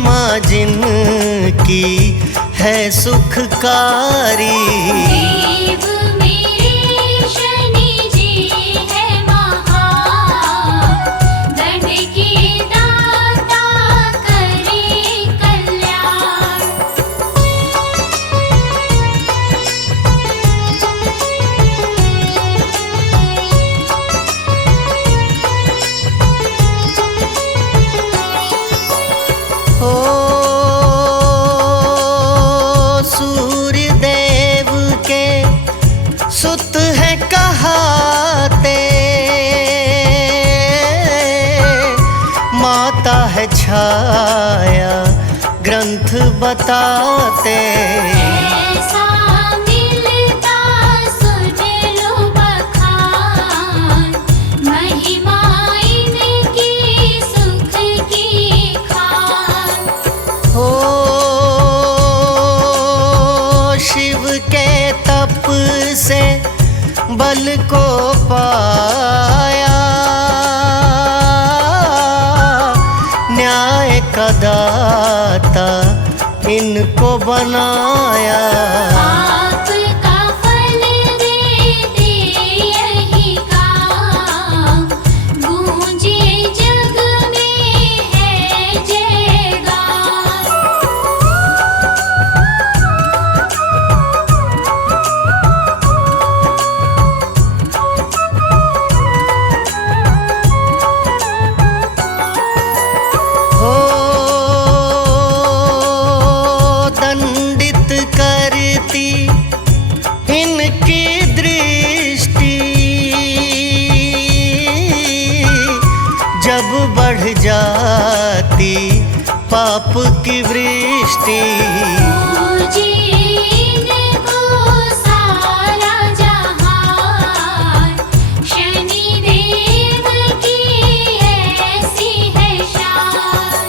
महिमा जिनकी है सुखकारी। देव मेरे शनि जी है महान, दंड के दाता करे कल्याण। ओ सूर्य देव के सुत है कहाते, माता है छाया ग्रंथ बताते। ऐसा मिलता सुन लो बखान, महिमा इनकी सुख की खान। हो शिव के तप से बल को पाया, न्याय का दाता इनको बनाया। आपका फल देते यही काम, गूंजे जग में है जयगान। हो दंडित करती इनकी दृष्टि, जब बढ़ जाती पाप की वृष्टि। पूजे इनको सारा जहान, शनि देव की ऐसी है शान।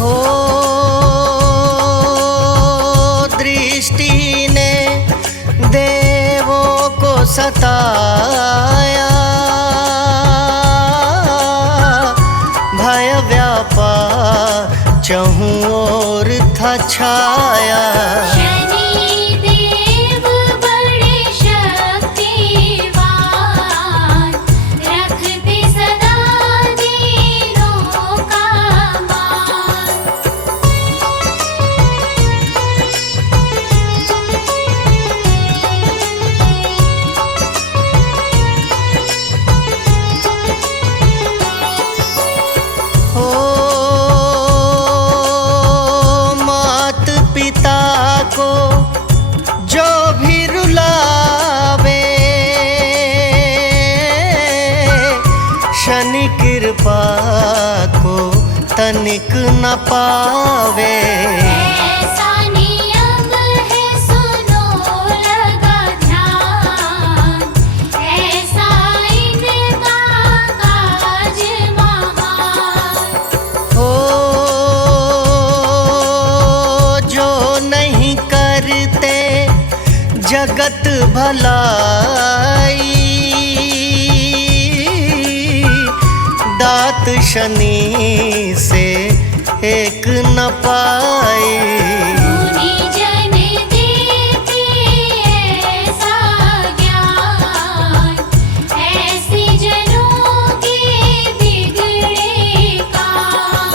हो दृष्टि ने देवों को सताया, भय व्यापार चहु ओर था छाया। शनि देव बड़े शक्तिवान, रखते सदा दीनों का मान। हो मात पिता को जो भी रुलावे, शनि कृपा को तनिक न पावे। ऐसा नियम है सुनो लगा ध्यान, ऐसा इनका काज महान। हो जो नहीं करते जगत भलाई, दात शनि से एक न पाई। मुनि जन देते ऐसा ज्ञान, ऐसे जनों के बिगड़े काम।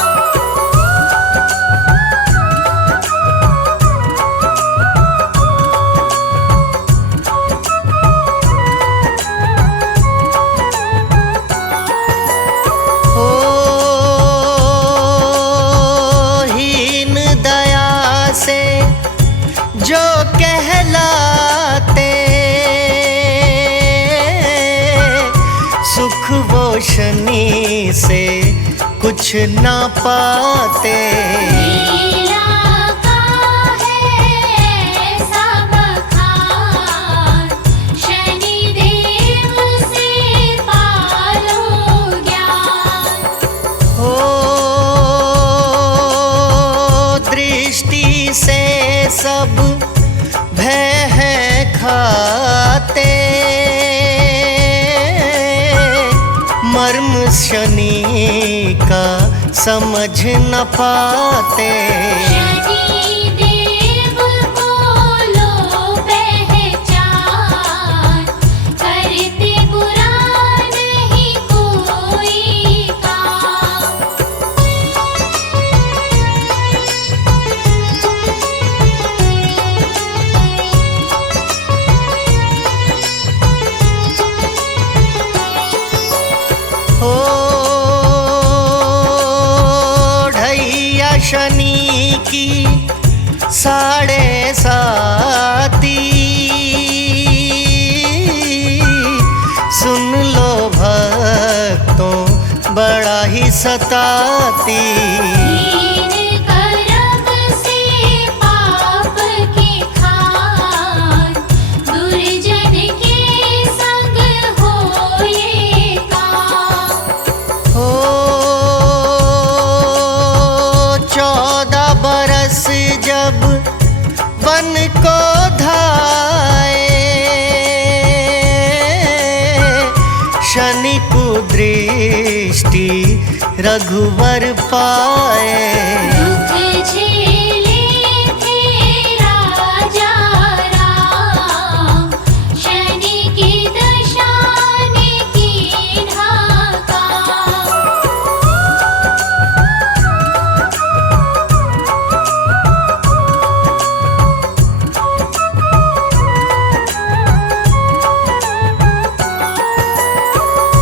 हो हीन दया से जो कहलाते, सुख वो शनि से कुछ ना पाते। लीला का है ऐसा बखान, शनि देव से पालो ज्ञान। हो दृष्टि से सब भय है खाते, मर्म शनि का समझ न पाते। शनि देव को लो पहचान, करते बुरा नहीं कोई काम। हो ढैया शनि की 7.5 सुन लो भक्तों बड़ा ही सताती। हीन कर्म से पाप की खान, दुर्जन के संग होए काम। हो 14 बरस जब वन को धाए, शनि कुदृष्टि रघुवर पाए। दुख झेले थे राजा राम, शनि की दशा ने कीन्हा काम।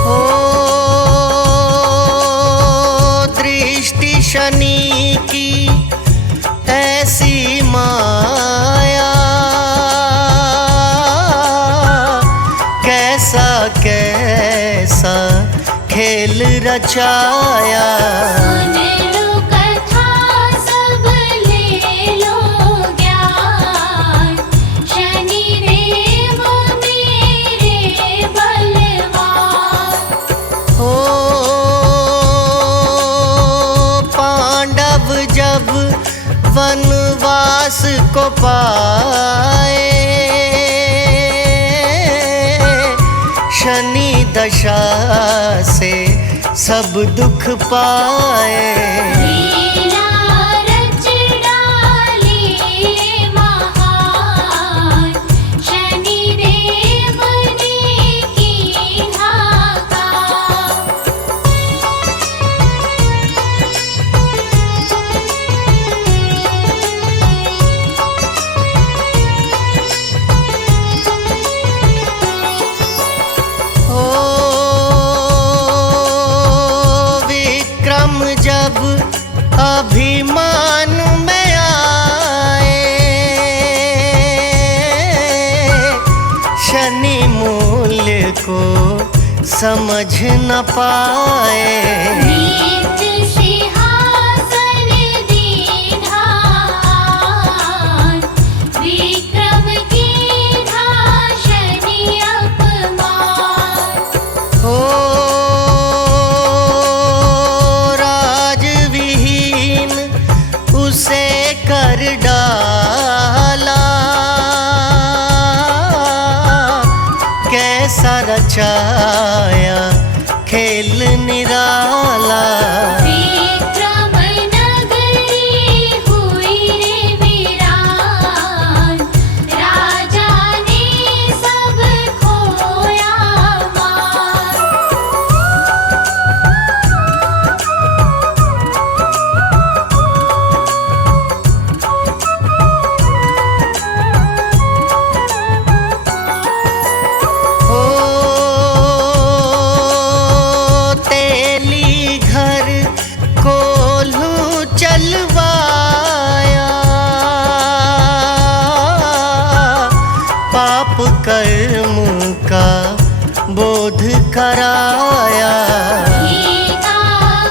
हो दृष्टि शनि की ऐसी माया, कैसा कैसा खेल रचाया। सुन लो कथा सब ले लो ज्ञान, शनि देव मेरे बलवान। हो पांडव जब वनवास को पाए, शनि दशा से सब दुख पाए। लीला रच डाली महान, शनि देव ने कीन्हा काम। हो विक्रम जब अभिमान में आए, शनि मूल्य को समझ न पाए। नीत सिंहासन दीन्हा आन, विक्रम कीन्हा शनि अपमान। हो राजविहीन उसे कर डाला, कैसा रचाया खेल निराला। विक्रम नगरी हुई रे वीरान, राजा ने सब खोया मान। हो तेली घर कोल्हू चलवाया, पाप कर्म का बोध कराया। गीता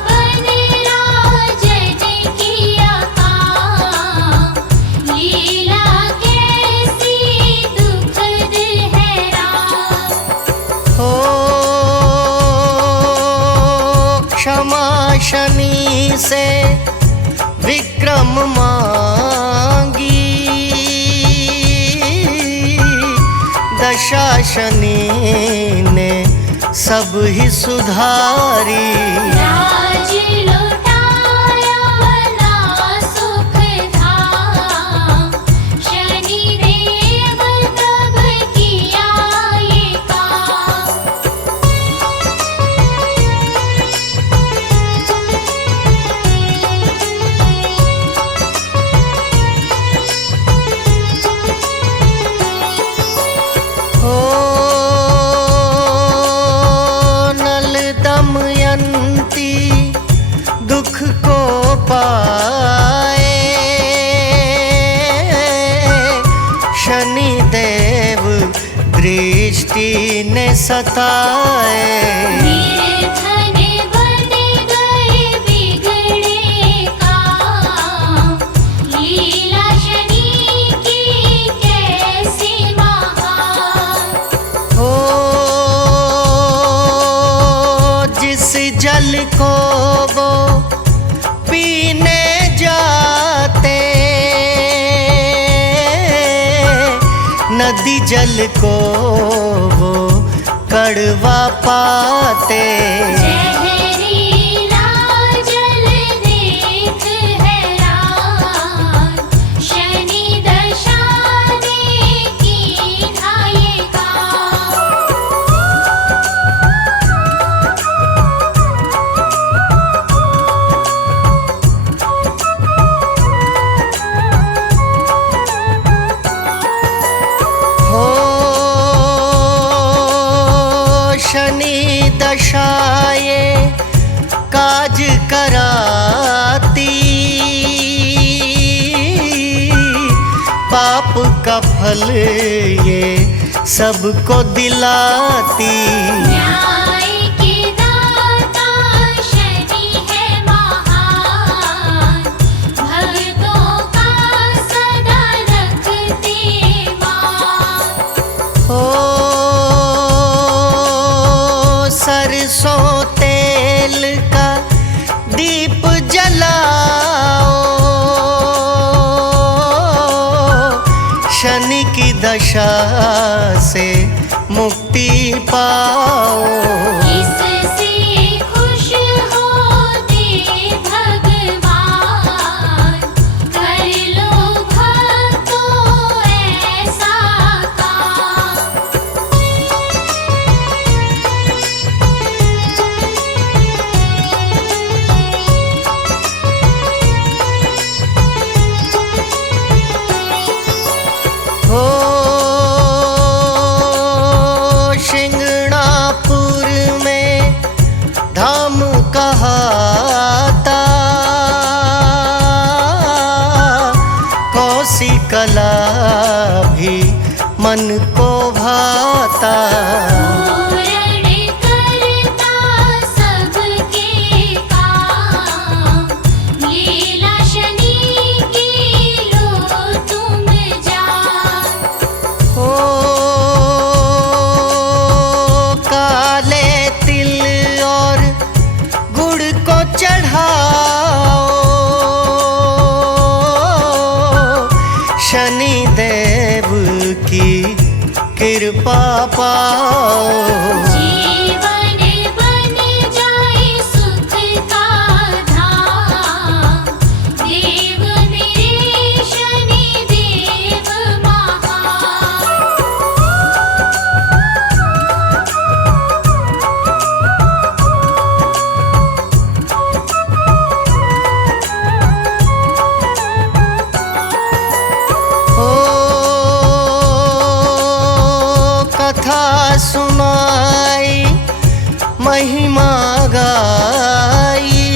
बन राजन किया काम, लीला कैसी दुखद है राम। हो क्षमा शनि से विक्रम मांगी, दशा शनि ने सब ही सुधारी। राज लौटा सताए। निर्धन बन गए बिगड़े काम, लीला शनि की कैसी महान। हो जिस जल को वो पीने जाते, नदी जल को वो कड़वा पाते। जहरीला जल देख हैरान, शनि दशा ने कीन्हा ये काम। हो शनि दशा ये काज कराती, पाप का फल ये सबको दिलाती। न्याय के दाता शनि है महान, भक्तों का सदा रखते मान। ओ सरसों तेल का दीप जलाओ, शनि की दशा से मुक्ति पाओ। इससे खुश होते भगवान, कर लो भक्तों ऐसा काम। हो शिंगणापुर में धाम कहाता, कौसी कला भी मन को भाता। पूर्ण करता सबके काम, लीला शनि की लो तुम जान। ओ काले तिल और गुड़ को चढ़ाओ, शनि देव की कृपा पाओ। जीवन बन जाए सुख का धाम, देव मेरे शनि देव महान। हो कथा सुनाई महिमा गाई,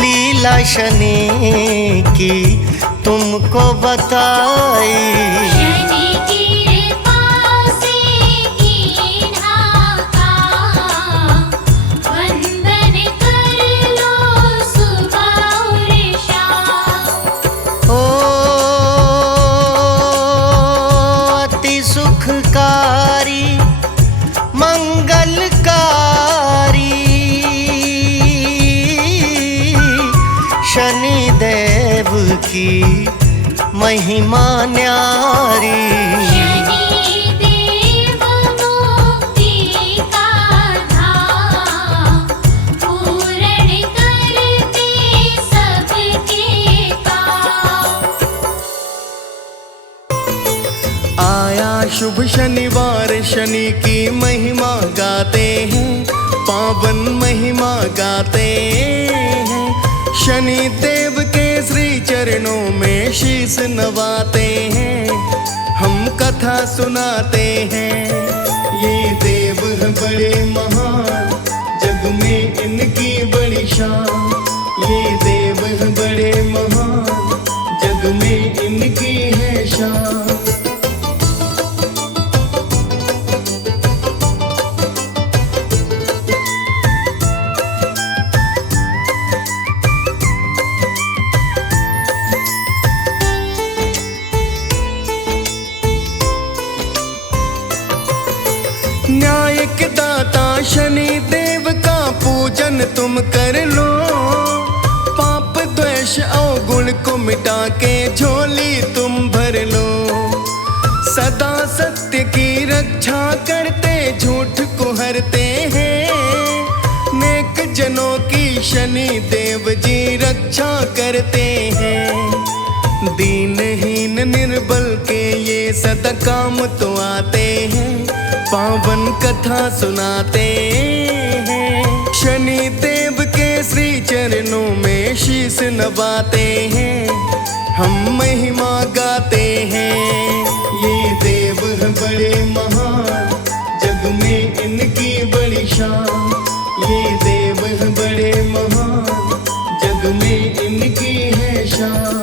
लीला शनि की तुमको बताई। शनि की कृपा से कीन्हा काम, वंदन कर लो सुबह और शाम। ओ अति सुखकारी मंगलकारी, शनि देव की महिमा न्यारी। शनि देव मुक्ति का धाम, पूर्ण करते सबके काम। आया शुभ शनिवार, शनि की महिमा गाते हैं, पावन महिमा गाते हैं। शनि देव के श्री चरणों में शीश नवाते हैं, हम कथा सुनाते हैं। ये देव हैं बड़े महान, जग में इनकी बड़ी शान। ये देव हैं बड़े महान, जग में इनकी है शान। तुम कर लो, पाप द्वेष अवगुण को मिटा के झोली तुम भर लो। सदा सत्य की रक्षा करते झूठ को हरते हैं, नेक जनों की शनि देव जी रक्षा करते हैं। दीनहीन निर्बल के ये सदा काम तो आते हैं, पावन कथा सुनाते हैं। शनि देव के श्री चरणों में शीश नवाते हैं, हम महिमा गाते हैं। ये देव हैं बड़े महान, जग में इनकी बड़ी शान। ये देव हैं बड़े महान, जग में इनकी है शान।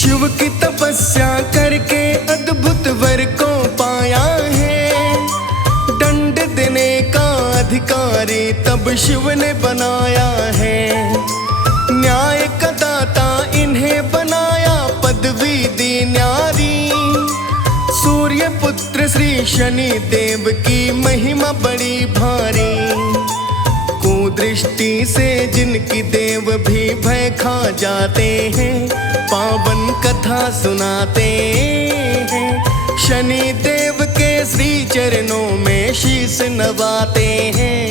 शिव की तपस्या करके अद्भुत वर को पाया है, दंड देने का अधिकारी तब शिव ने बनाया है। न्याय का दाता इन्हें बनाया, पदवी दी न्यारी। सूर्य पुत्र श्री शनि देव की महिमा बड़ी भारी। कुदृष्टि से जिनकी देव भी भय खा जाते हैं, पावन कथा सुनाते हैं। शनि देव के श्री चरणों में शीश नवाते हैं,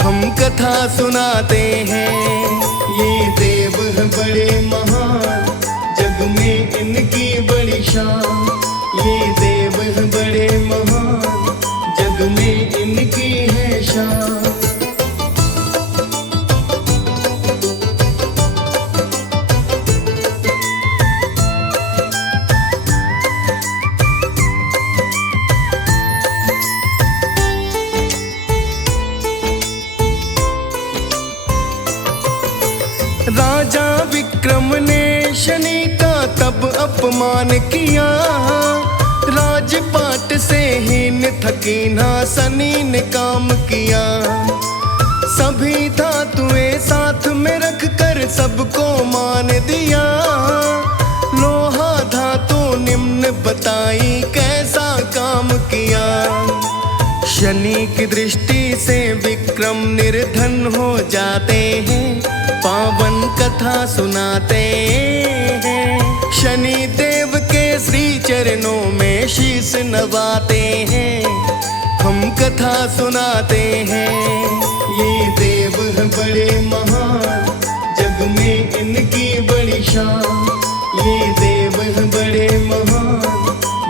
हम कथा सुनाते हैं। ये देव हैं बड़े महान, जग में इनकी बड़ी शान। ये देव हैं बड़े महान, जग में इनकी है शान। राजा विक्रम ने शनि का तब अपमान किया, राजपाट से हीन थकीना शनि ने काम किया। सभी धातुएं साथ में रख कर सबको मान दिया, लोहा धातु निम्न बताई कैसा काम किया। शनि की दृष्टि से विक्रम निर्धन हो जाते हैं, पावन कथा सुनाते हैं। शनि देव के श्री चरणों में शीश नवाते हैं, हम कथा सुनाते हैं। ये देव हैं बड़े महान, जग में इनकी बड़ी शान। ये देव हैं बड़े महान,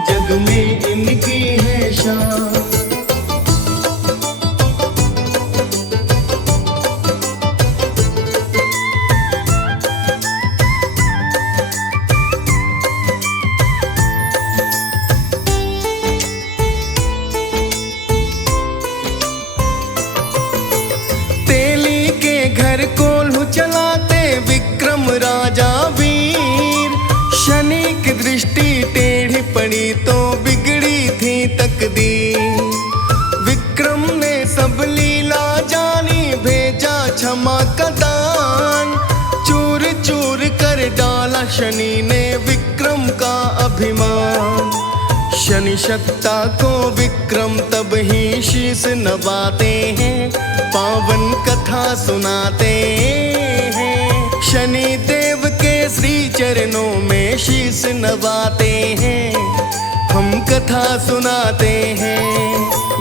जग में इनकी है शान। घर कोल्हू चलाते विक्रम राजा वीर। शनि की दृष्टि टेढ़ी पड़ी तो बिगड़ी थी तकदीर। विक्रम ने सब लीला जानी, भेजा क्षमा का दान। चूर चूर कर डाला शनि ने विक्रम का अभिमान। शनि शक्ता को विक्रम तब ही शीश नवाते हैं, पावन कथा सुनाते हैं। शनि देव के श्री चरणों में शीश नवाते हैं, हम कथा सुनाते हैं।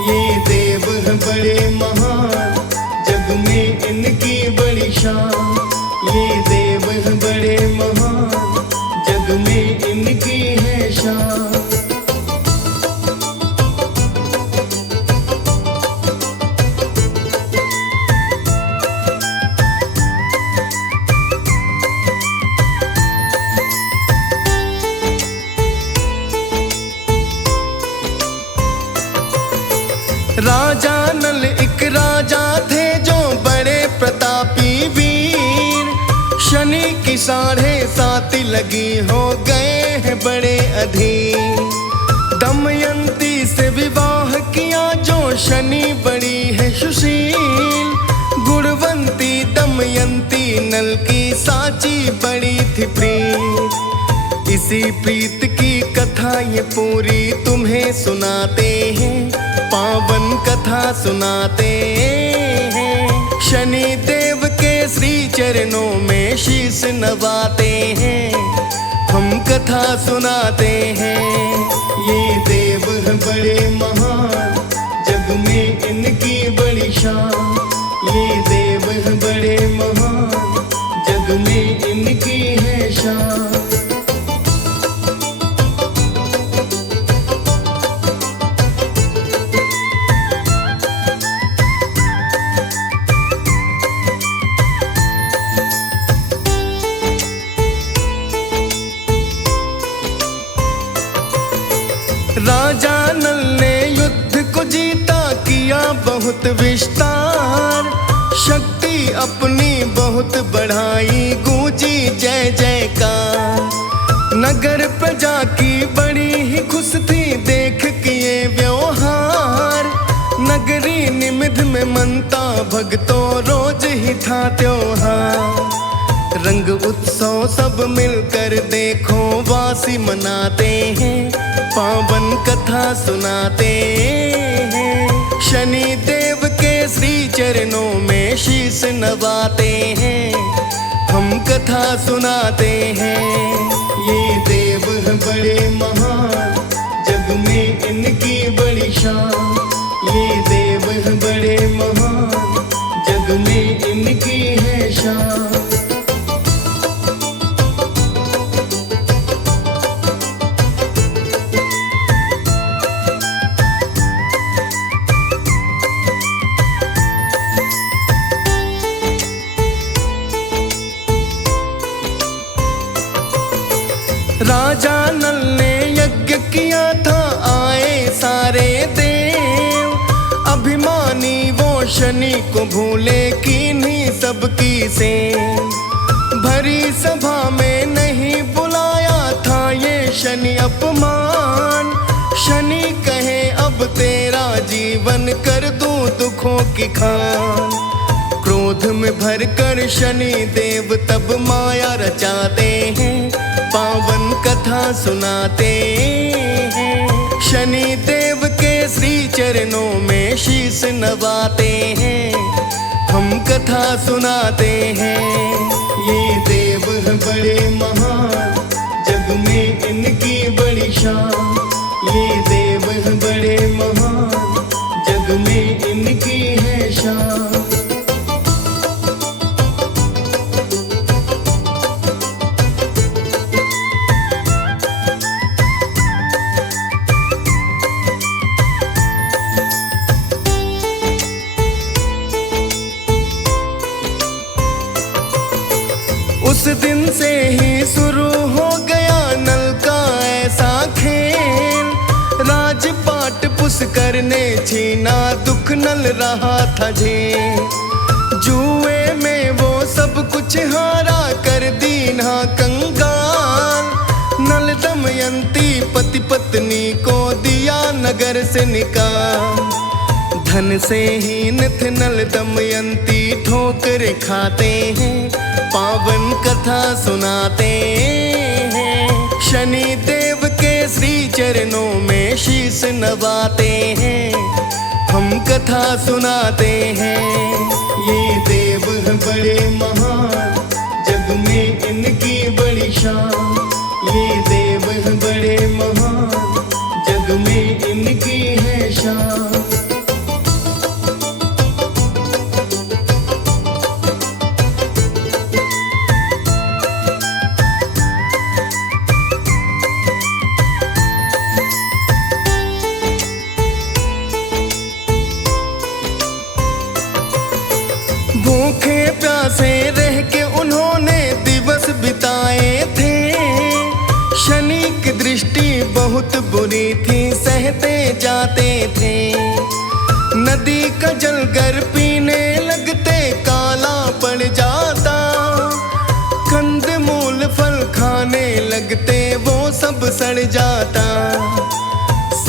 ये देव हैं बड़े महान, जग में इनकी बड़ी शान। ये देव हैं बड़े महान, जग में इनकी है शान। राजा नल एक राजा थे जो बड़े प्रतापी वीर। शनि की 7.5 लगी हो गए हैं बड़े अधीर। दमयंती से विवाह किया जो शनि बड़ी है सुशील। गुणवंती दमयंती नल की साची बड़ी थी प्रीत। इसी प्रीत की कथा ये पूरी तुम्हें सुनाते हैं, पावन कथा सुनाते हैं। शनि देव के श्री चरणों में शीश नवाते हैं, हम कथा सुनाते हैं। ये देव हैं बड़े महान, जग में इनकी बड़ी शान। ये देव हैं बड़े महान, जग में इनकी है शान। राजा नल ने युद्ध को जीता, किया बहुत विस्तार। शक्ति अपनी बहुत बढ़ाई, गूंजी जय जयकार। नगर प्रजा की बड़ी ही खुश थी, देख किए व्यवहार। नगरी निमिध में मनता भक्तों, रोज ही था त्योहार। रंग उत्सव सब मिलकर देखो वासी मनाते हैं, पावन कथा सुनाते हैं। शनि देव के श्री चरणों में शीश नवाते हैं, हम कथा सुनाते हैं। ये देव हैं बड़े महान, जग में इनकी बड़ी शान। ये देव हैं बड़े महान, जग में इनकी है शान। राजा नल ने यज्ञ किया था, आए सारे देव। अभिमानी वो शनि को भूले, कीन्ही सबकी से। भरी सभा में नहीं बुलाया था ये शनि अपमान। शनि कहे अब तेरा जीवन कर दूं दुखों की खान। क्रोध में भरकर शनि देव तब माया रचाते हैं, पावन कथा सुनाते हैं। शनि देव के श्री चरणों में शीश नवाते हैं, हम कथा सुनाते हैं। ये देव हैं बड़े महान, जग में इनकी बड़ी शान। ये देव हैं बड़े महान, जग में इनकी है शान। उस दिन से ही शुरू हो गया नल का ऐसा खेल। राजपाट पुष्कर ने छीना, दुख नल रहा था झेल। जुए में वो सब कुछ हारा, कर दीना कंगाल। नल दमयंती पति पत्नी को दिया नगर से निकाल। धन से हीन थे नल दमयंती, ठोकर खाते हैं, पावन कथा सुनाते हैं। शनि देव के श्री चरणों में शीश नवाते हैं, हम कथा सुनाते हैं। ये देव हैं बड़े महान, जग में इनकी बड़ी शान। ये देव हैं बड़े महान, जग में इनकी है शान। भूखे प्यासे रह के उन्होंने दिवस बिताए थे। शनि की दृष्टि बहुत बुरी थी, सहते जाते थे। नदी का जल गर पीने लगते, काला पड़ जाता। कंद मूल फल खाने लगते, वो सब सड़ जाता।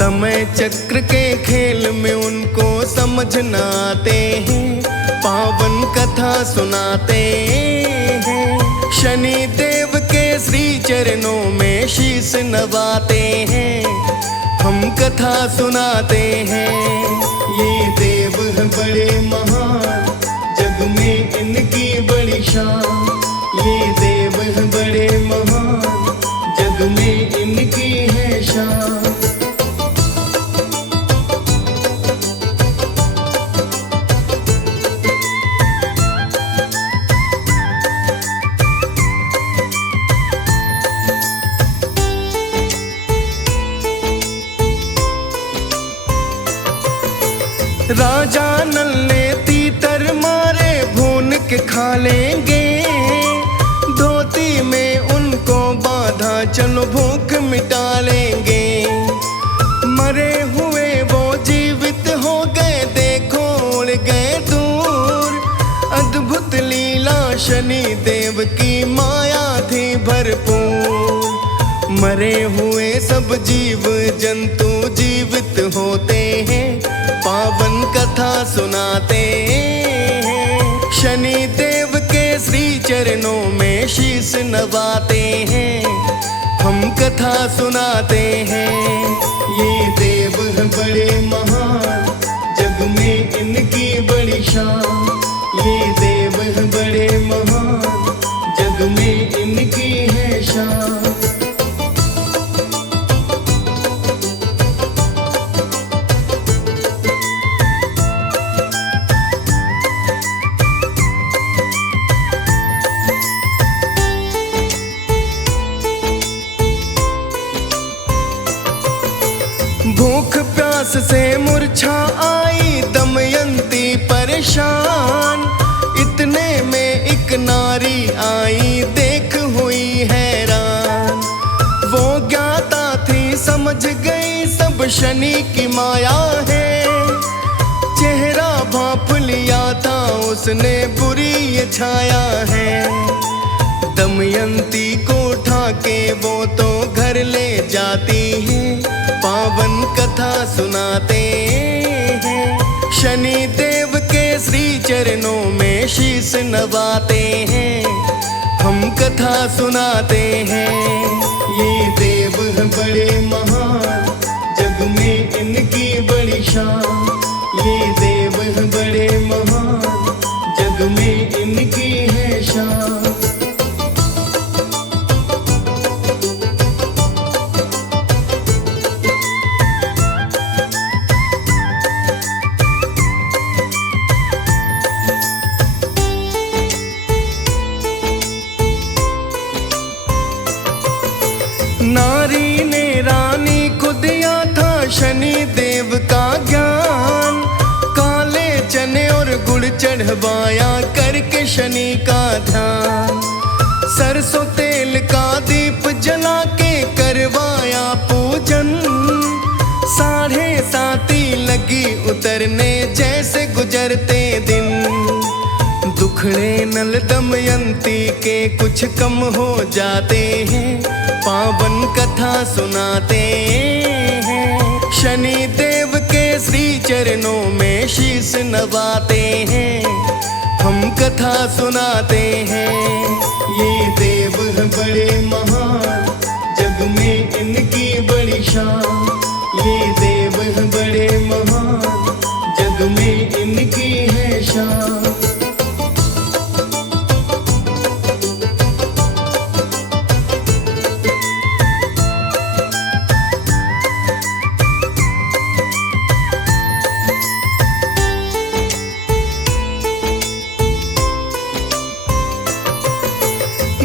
समय चक्र के खेल में उनको समझ न आते हैं, पावन कथा सुनाते हैं। शनि देव के श्री चरणों में शीश नवाते हैं, हम कथा सुनाते हैं। ये देव हैं बड़े महान, जग में इनकी बड़ी शान। ये देव हैं बड़े महान, जग में इनकी है शान। राजा नल ने तीतर मारे, भून के खा लेंगे। धोती में उनको बांधा, चलो भूख मिटा लेंगे। मरे हुए वो जीवित हो गए, देखो उड़ गए दूर। अद्भुत लीला शनि देव की माया थी भरपूर। मरे हुए सब जीव जंतु जीवित होते हैं, पावन कथा सुनाते हैं। शनि देव के श्री चरणों में शीश नवाते हैं, हम कथा सुनाते हैं। ये देव हैं बड़े महान, जग में इनकी बड़ी शान। ये देव हैं बड़े महान, जग में इनकी है शान। भूख प्यास से मूर्छा आई दमयंती परेशान। इतने में एक नारी आई, देख हुई हैरान। वो ज्ञाता थी, समझ गई सब शनि की माया है। चेहरा भांप लिया था उसने, बुरी ये छाया है। दमयंती को उठा के वो तो घर ले जाती है, पावन कथा सुनाते हैं। शनि देव के श्री चरणों में शीश नवाते हैं, हम कथा सुनाते हैं। ये देव हैं बड़े महान, जग में इनकी बड़ी शान। ये देव हैं बड़े महान, जग में इनकी है शान। नारी ने रानी को दिया था शनि देव का ज्ञान। काले चने और गुड़ चढ़वाया करके शनि का ध्यान। सरसों तेल का दीप जला के करवाया पूजन। 7:30 लगी उतरने जैसे गुजरते दिन। दुखड़े नल दमयंती के कुछ कम हो जाते हैं, पावन कथा सुनाते हैं। शनि देव के श्री चरणों में शीश नवाते हैं, हम कथा सुनाते हैं। ये देव हैं बड़े महान, जग में इनकी बड़ी शान। ये देव हैं बड़े महान, जग में इनकी है शान।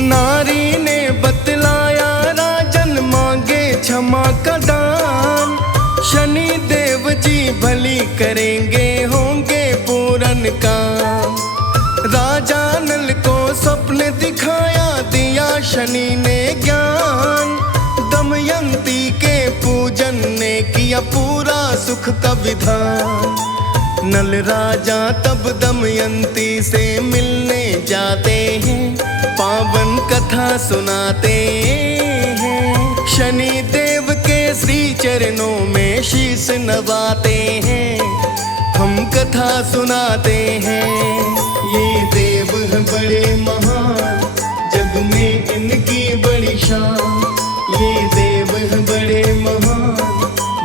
नारी ने बतलाया राजन, मांगे क्षमा का दान। शनि देव जी भली करेंगे, होंगे पूरन काम। राजा नल को स्वप्न दिखाया, दिया शनि ने ज्ञान। दमयंती के पूजन ने किया पूरा सुख का विधान। नल राजा तब दमयंती से मिलने जाते हैं, पावन कथा सुनाते हैं। शनि देव के श्री चरणों में शीश नवाते हैं, हम कथा सुनाते हैं। ये देव हैं बड़े महान, जग में इनकी बड़ी शान। ये देव हैं बड़े महान,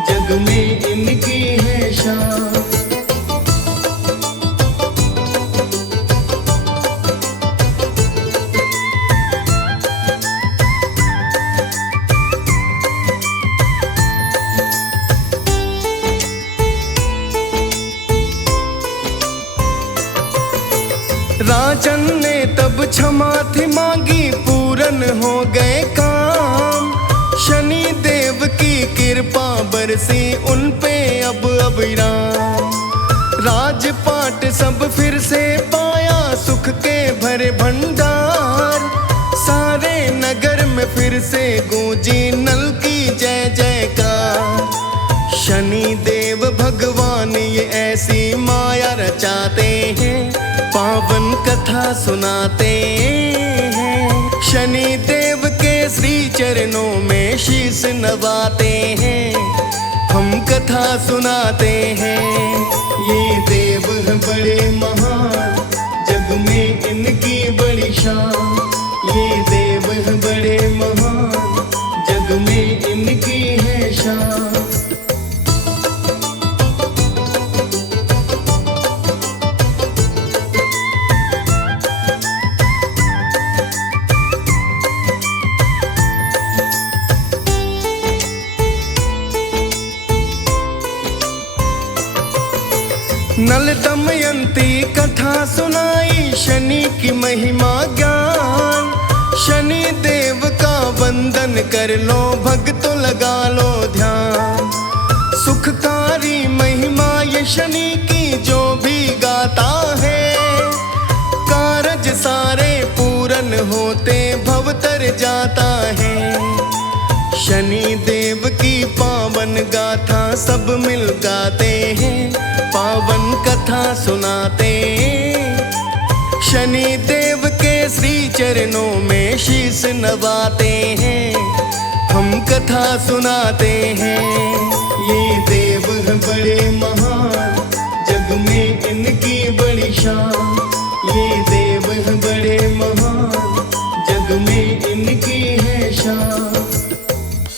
जग में इनकी है शान। राजन ने तब क्षमा थी मांगी, पूरन हो गए काम। शनि देव की कृपा बरसी उन पे अब अविराम। राजपाट सब फिर से पाया, सुख के भरे भंडार। सारे नगर में फिर से गूंजी नल की जय जयकार। शनि देव भगवान ये ऐसी माया रचाते हैं, पावन कथा सुनाते हैं। शनि देव के श्री चरणों में शीश नवाते हैं, हम कथा सुनाते हैं। ये देव हैं बड़े महान, जग में इनकी बड़ी शान। ये देव हैं बड़े महान, जग में इनकी है शान। नल दमयंती कथा सुनाई, शनि की महिमा ज्ञान। शनि देव का वंदन कर लो, भक्तों लगा लो ध्यान। सुखकारी महिमा ये शनि की जो भी गाता है, कारज सारे पूरन होते भव तर जाता है। शनि देव की पावन गाथा सब मिल गाते हैं, पावन कथा सुनाते। शनि देव के श्री चरणों में शीश नवाते हैं, हम कथा सुनाते हैं।